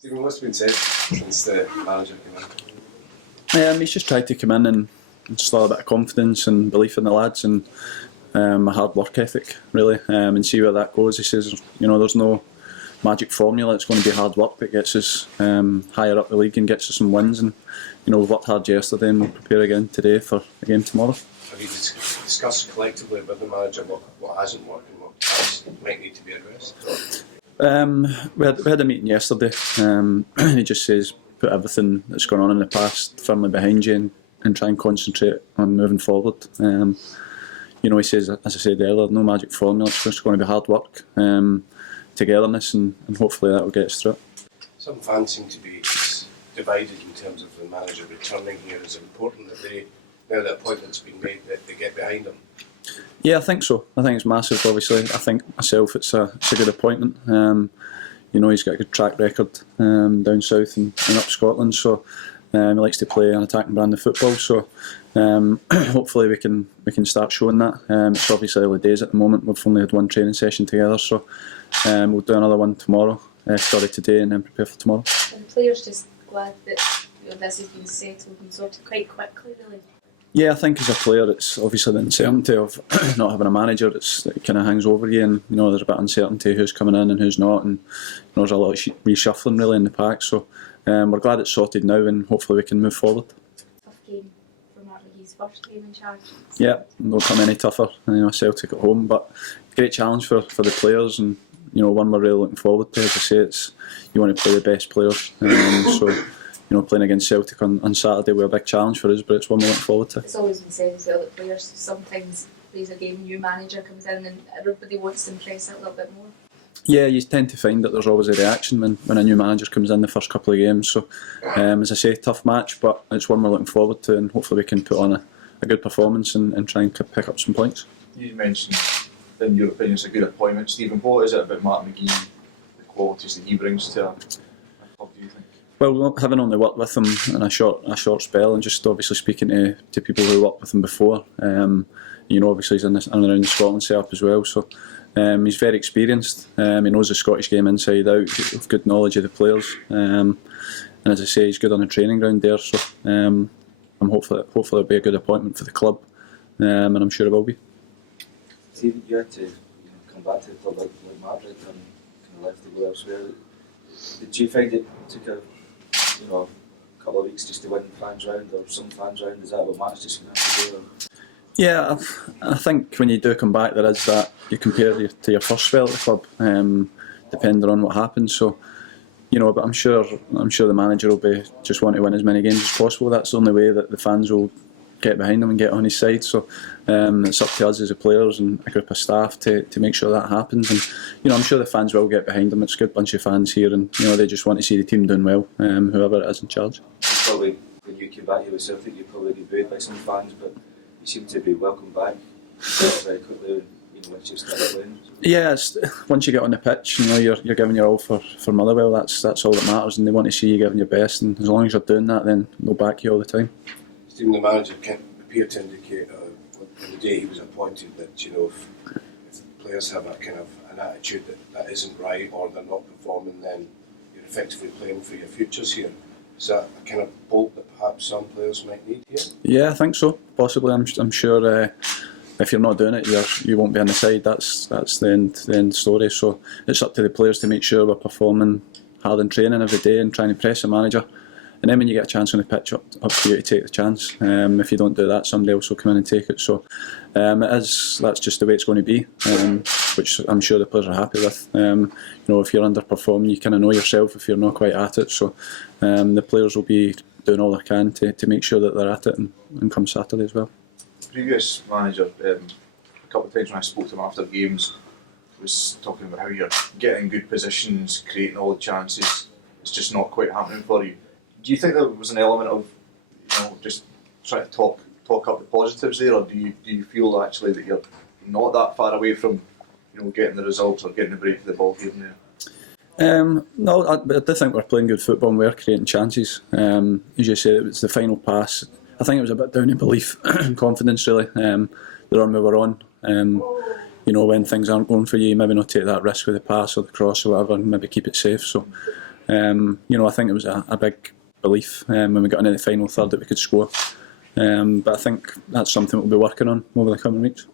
Stephen, what's been said since the manager came in? He's just tried to come in and instill a bit of confidence and belief in the lads and a hard work ethic, really, and see where that goes. He says, there's no magic formula. It's going to be hard work that gets us higher up the league and gets us some wins. And we've worked hard yesterday and we'll prepare again today for the game tomorrow. Have you discussed collectively with the manager what hasn't worked and what might need to be addressed? We had a meeting yesterday. He just says put everything that's gone on in the past firmly behind you and try and concentrate on moving forward. He says, as I said earlier, no magic formula. It's just going to be hard work, togetherness, and hopefully that will get us through it. Some fans seem to be divided in terms of the manager returning here. Is it important that now the appointment's been made, that they get behind him? Yeah, I think so. I think it's massive, obviously. I think myself it's a good appointment. He's got a good track record down south and up Scotland, so he likes to play an attacking brand of football, so hopefully we can start showing that. It's obviously early days at the moment. We've only had one training session together, so we'll do another one today and then prepare for tomorrow. And the players just glad that this has been settled and sorted quite quickly, really. Yeah, I think as a player, it's obviously the uncertainty of not having a manager. It kind of hangs over you, and there's a bit of uncertainty who's coming in and who's not, and there's a lot of reshuffling really in the pack. So we're glad it's sorted now, and hopefully we can move forward. Tough game for McGee's first game in charge. Yeah, won't come any tougher. Celtic at home, but great challenge for the players, and one we're really looking forward to. As I say, you want to play the best players, so. Playing against Celtic on Saturday will be a big challenge for us, but it's one we're looking forward to. It's always been said as well that players sometimes plays a game, new manager comes in and everybody wants to impress it a little bit more. Yeah, you tend to find that there's always a reaction when a new manager comes in the first couple of games. So, as I say, tough match, but it's one we're looking forward to, and hopefully we can put on a good performance and try and pick up some points. You mentioned, in your opinion, it's a good appointment. Stephen, what is it about Mark McGee, the qualities that he brings to a club, do you think? Well, having only worked with him in a short spell, and just obviously speaking to people who worked with him before, obviously he's in and around the Scotland setup as well, so he's very experienced. He knows the Scottish game inside out, with good knowledge of the players, and as I say, he's good on the training ground there, so I'm hopefully it'll be a good appointment for the club, and I'm sure it will be. Stephen, you had to come back to the club like Madrid and kind of left to go elsewhere. Did you find it took a couple of weeks just to win fans round or some fans round? Is that what Matt's just going to have to do? Or? Yeah, I think when you do come back, there is that you compare to your first spell at the club, depending on what happens. So, but I'm sure the manager will be just want to win as many games as possible. That's the only way that the fans will get behind him and get on his side. So it's up to us as the players and a group of staff to make sure that happens. And I'm sure the fans will get behind him. It's a good bunch of fans here, and they just want to see the team doing well, whoever it is in charge. Probably when you came back here with Celtic, you'd probably be booed by some fans, but you seem to be welcomed back very quickly. Once you start playing. Yeah, once you get on the pitch, you're giving your all for Motherwell. That's all that matters, and they want to see you giving your best. And as long as you're doing that, then they'll back you all the time. Stephen, the manager can appear to indicate on the day he was appointed that if players have a kind of an attitude that isn't right or they're not performing, then you're effectively playing for your futures here. Is that a kind of bolt that perhaps some players might need here? Yeah, I think so. Possibly, I'm sure. If you're not doing it, you won't be on the side. That's the end story. So it's up to the players to make sure we're performing hard in training every day and trying to press the manager. And then when you get a chance on the pitch, up to you to take the chance. If you don't do that, somebody else will come in and take it. So that's just the way it's going to be, which I'm sure the players are happy with. If you're underperforming, you kind of know yourself if you're not quite at it. So the players will be doing all they can to make sure that they're at it and come Saturday as well. Previous manager, a couple of times when I spoke to him after games, was talking about how you're getting good positions, creating all the chances. It's just not quite happening for you. Do you think there was an element of just trying to talk up the positives there, or do you feel actually that you're not that far away from getting the results or getting the break for the ball here and there? No, I do think we're playing good football and we're creating chances. As you say, it was the final pass. I think it was a bit down in belief and confidence, really. The run we were on. When things aren't going for you, maybe not take that risk with the pass or the cross or whatever, and maybe keep it safe. So I think it was a big belief when we got into the final third that we could score. But I think that's something we'll be working on over the coming weeks.